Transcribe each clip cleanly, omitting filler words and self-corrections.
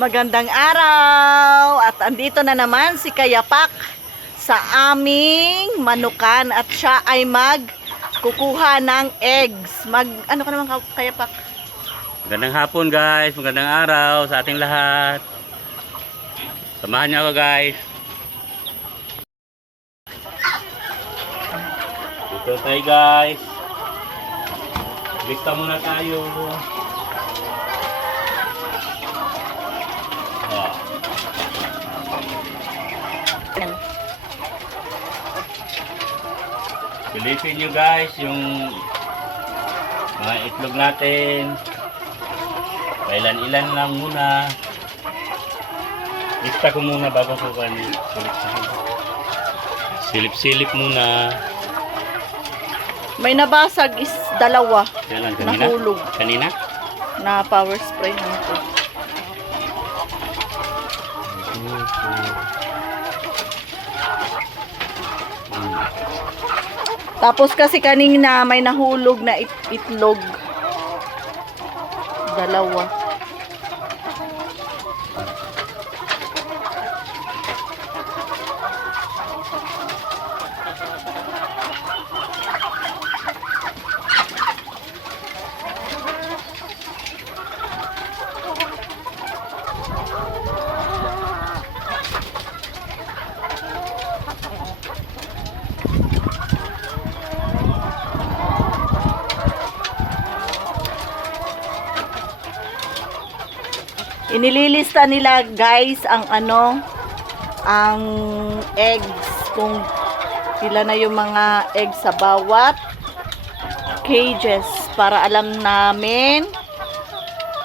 Magandang araw! At andito na naman si Kayapak sa aming manukan at siya ay magkukuha ng eggs. Ano ka naman Kayapak? Magandang hapon guys, magandang araw sa ating lahat. Samahan niyo ako guys. Dito tayo guys. Lista muna tayo. Pilipin nyo guys yung mga itlog natin. Kailan-ilan lang muna. Lista ko muna bago ko silip-silip muna. May nabasag is dalawa. Kailan? Kanina? Nahulog. Kanina? Na power spray nito. Tapos kasi kanina may nahulog na itlog. Dalawa. Inililista nila guys ang ang eggs, kung ilan na yung mga eggs sa bawat cages para alam namin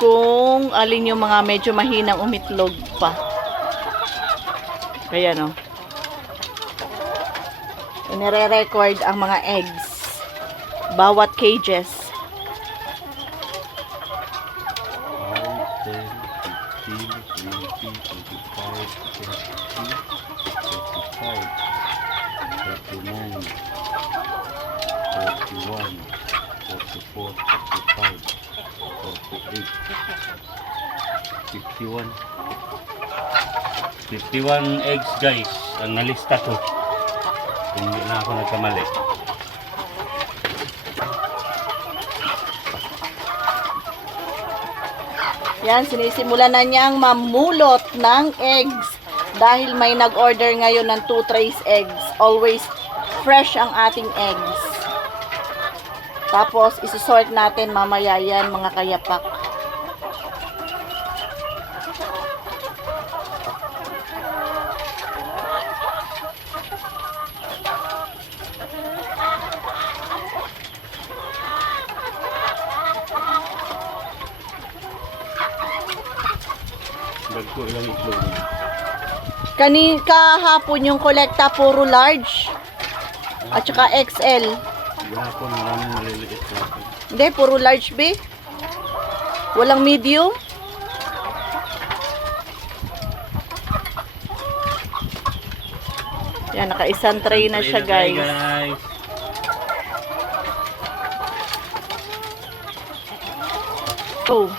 kung alin yung mga medyo mahinang umitlog pa. Kaya no. Inire-record ang mga eggs bawat cages. 51 eggs guys ang nalista ko. Hindi na ako nagkamali. Yan, sinisimulan na niyang mamulot ng eggs dahil may nag-order ngayon ng 2 trays eggs. Always fresh ang ating eggs. Tapos isusort natin mamaya yan mga Kayapak. Dagko ilang itlog. Kahapon yung kolekta puro large at saka XL. Gahapon maraming maliliit na. Hindi, puro large be. Walang medium. Yan, naka-isang tray na siya guys. Oh.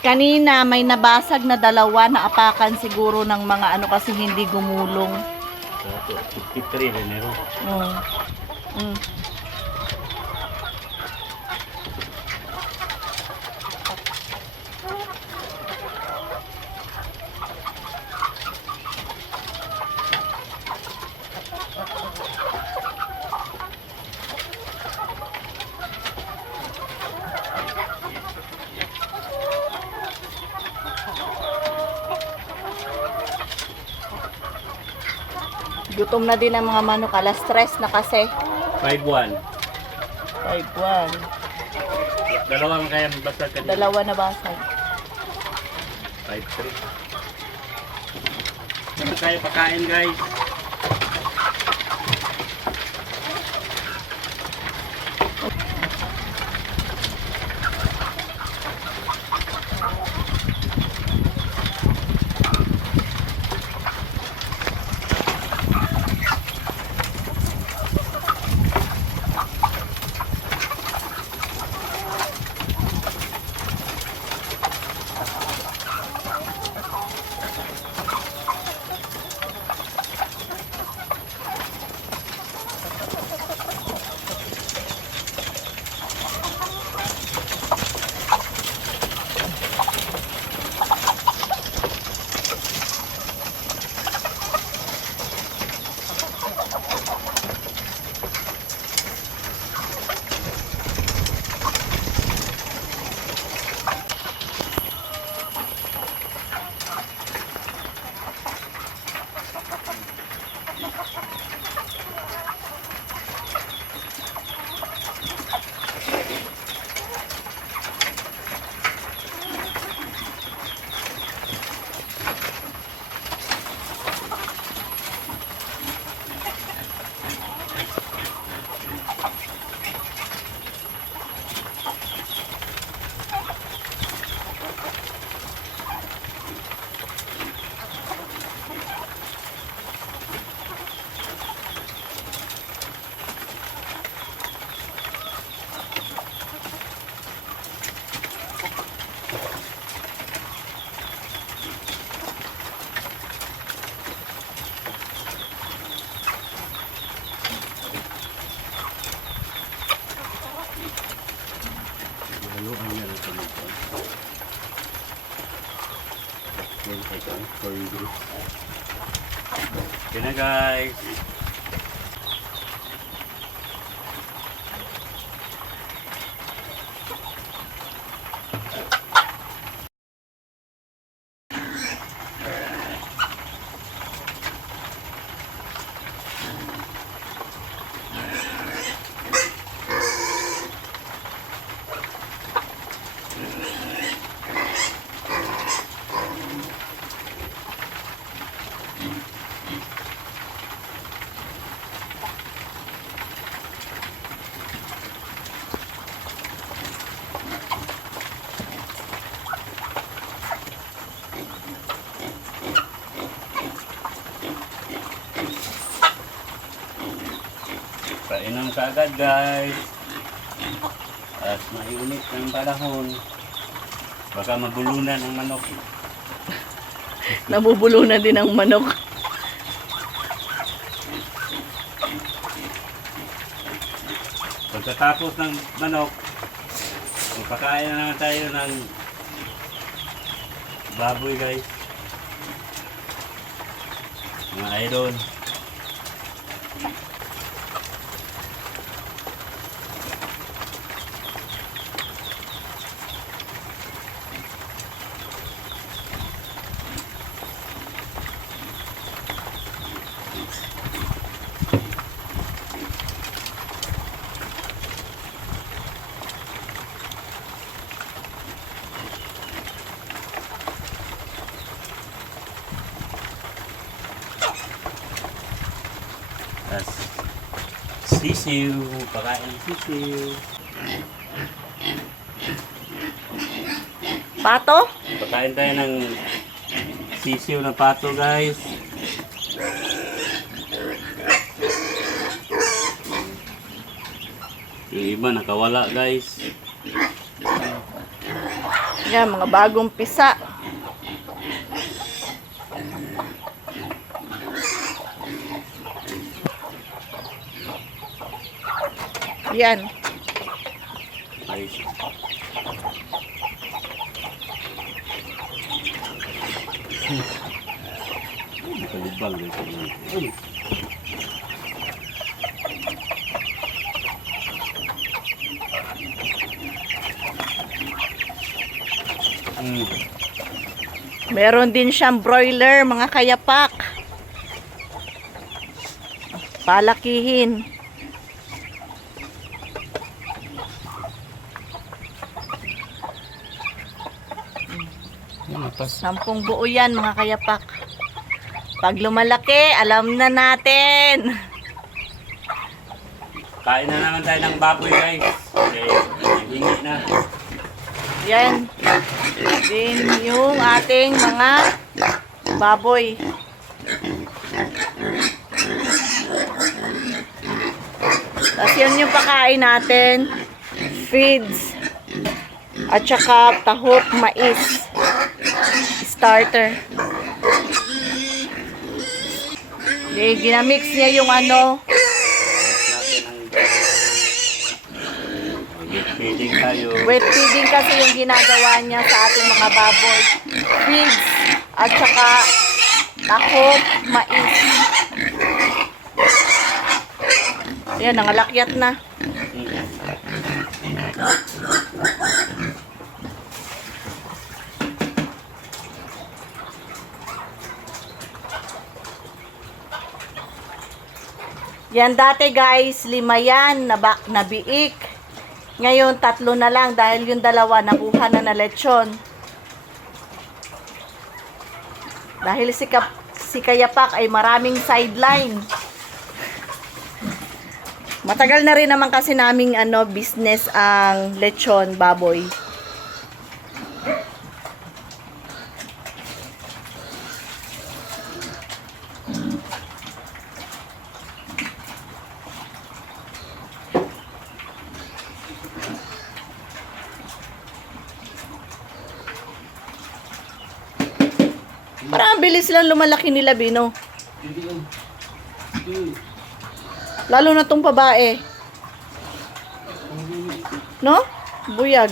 Kanina may nabasag na dalawa na apakan siguro ng mga kasi hindi gumulong. 53 na meron. Gutom na din ang mga manok. Alas stress na kasi. 5-1. 5-1. Dalawang kaya basag kanina. Dalawa na basag. 5-3. Ano tayo pakain guys? Okay na guys. Painom ka agad guys. At mainit ng panahon. Baka mabulunan ang manok. Nabubulo na din ang manok. Pagkatapos ng manok, magpakain na naman tayo ng baboy guys. Mga idol. Tapos, sisiw. Pakain ng sisiw. Pato? Pakain tayo ng sisiw na pato guys. Yung iba nakawala guys. Yan, mga bagong pisa. Yan. Guys. Kalibang guys. Uy. Meron din siyang broiler, mga kayapak. Palakihin. Sampung buo yan, mga kayapak. Pag lumalaki, alam na natin. Kain na naman tayo ng baboy guys. Okay, hingi na. Yan. Din yung ating mga baboy. Tapos yun yung pakain natin. Feeds. At saka tahop, mais. Starter. Di, ginamix niya yung ano. Feeding tayo. Wet feeding kasi yung ginagawa niya sa ating mga baboy. Feeds. At saka tahop, mais. Ayan, nangalakyat na. Yan dati guys, 5 yan, nabiik. Ngayon, 3 na lang dahil yung 2 nakuha na lechon. Dahil si Kayapak ay maraming sideline. Matagal na rin naman kasi naming business ang lechon baboy. Parang ang bilis lang lumalaki nila, Bino. Lalo na tong babae. No? Buyag.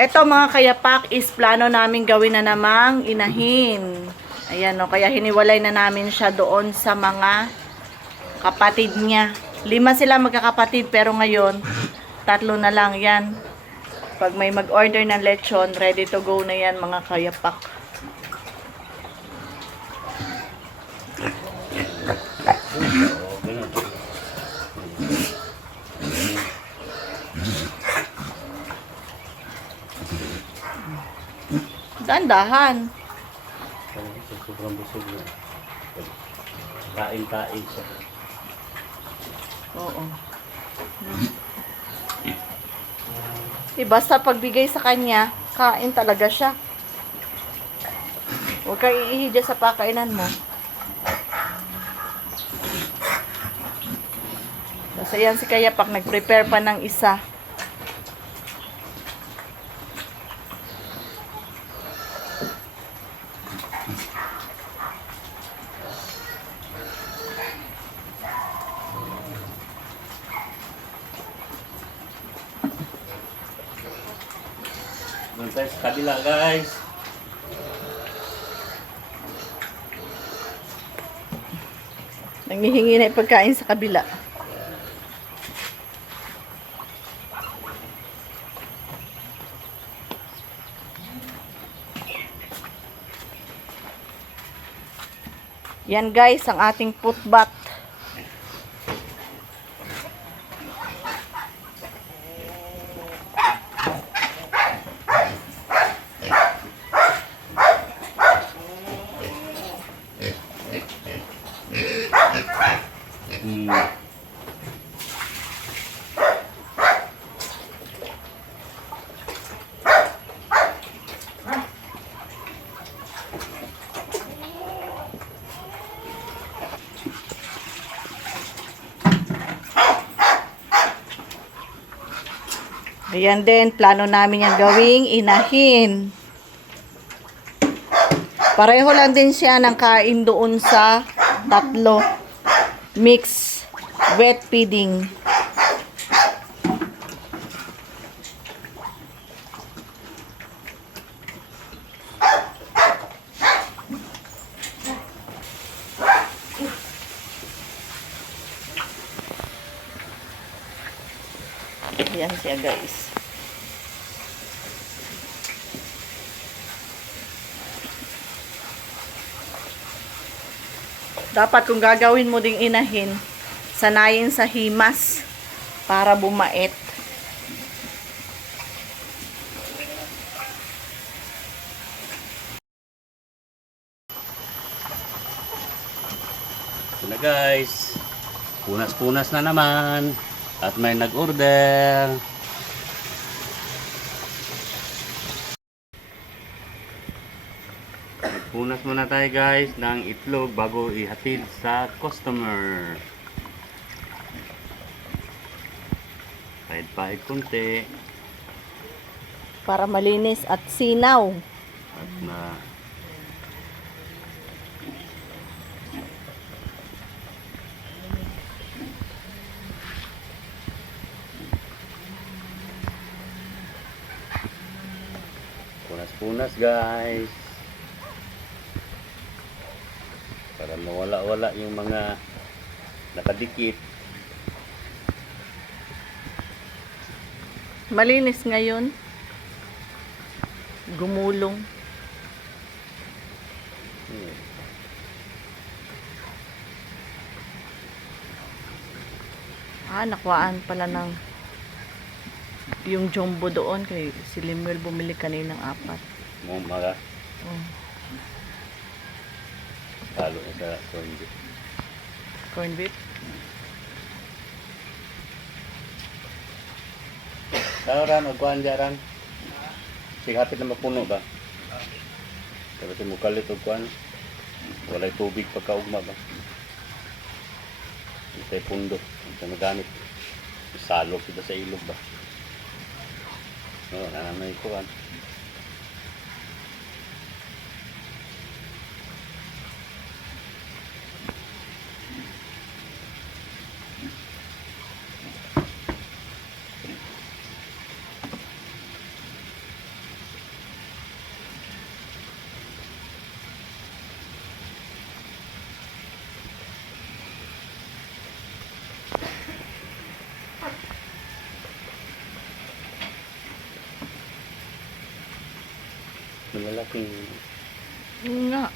Ito mga kayapak is plano namin gawin na namang inahin. Ayan o, kaya hiniwalay na namin siya doon sa mga kapatid niya. 5 sila magkakapatid pero ngayon, 3 na lang yan. Pag may mag-order ng lechon, ready to go na yan mga kayapak. Dahan-dahan. Sobrang busog na. Kain-kain siya. Oo. Basta pagbigay sa kanya, kain talaga siya. Huwag kang iihi dyan sa pakainan mo. Basta yan si Kayapak, nag-prepare pa ng isa. Doon tayo sa kabila guys. Nanghihingi na yung pagkain sa kabila. Yan guys, ang ating putbat. Ayan din, plano namin yung gawing inahin. Pareho lang din siya ng kain doon sa 3. Mix wet feeding. Ayan siya guys. Dapat kung gagawin mo ding inahin, sanayin sa himas para bumait. Ito na guys. Punas-punas na naman. At may nag-order. Punas muna tayo guys ng itlog bago ihatid sa customer. Pahid-pahid konti. Para malinis at sinaw. At na punas-punas guys. Para mawala-wala yung mga nakadikit. Malinis ngayon. Gumulong. Nakuhaan pala ng yung jumbo doon kay si Limuel bumili kaninang 4. Mga mga Oh, talo na sa corned beef. corned beef. Sauran, magkuhan dyan. Sigapit na mapuno ba? Tapos mo kalit o kuhan. Walay tubig pagkaugma ba? Itay pundo. Ito nagamit. Salog kita sa ilog ba? Oo, nanamay kuhan. malaking Nga.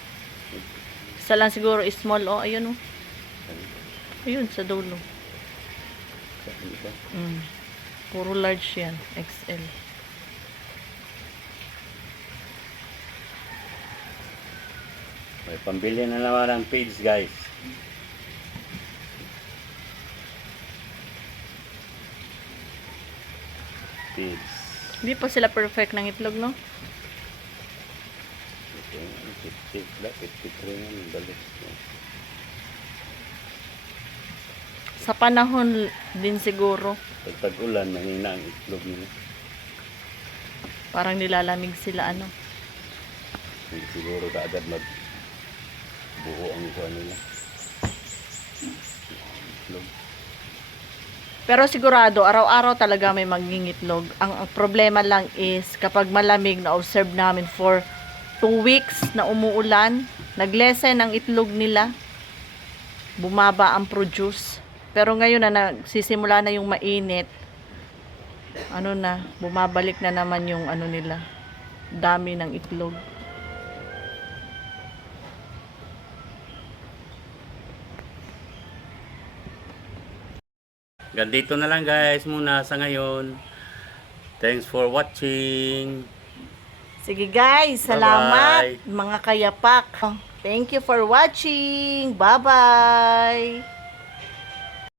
Isa lang siguro is small. Oh, ayun oh. Ayun, sa dulo. diba? Puro large yan. XL. May pambili na naman ang page, guys. Page. Hindi pa sila perfect ng itlog, no? 53 na balik. Sa panahon din siguro. Pag tag-ulan, mahina ang itlog nila. Parang nilalamig sila, ano. Hindi siguro kaagad magbuo ang kuha nila. Itlog. Pero sigurado, araw-araw talaga may mangingitlog. Ang problema lang is, kapag malamig, na-observe namin for 2 weeks na umuulan, naglesen ang itlog nila, bumaba ang produce. Pero ngayon na nagsisimula na yung mainit, ano na, bumabalik na naman yung ano nila, dami ng itlog. Ganito na lang guys muna sa ngayon. Thanks for watching. Sige guys, salamat Bye-bye. mga kayapak. Thank you for watching. Bye-bye.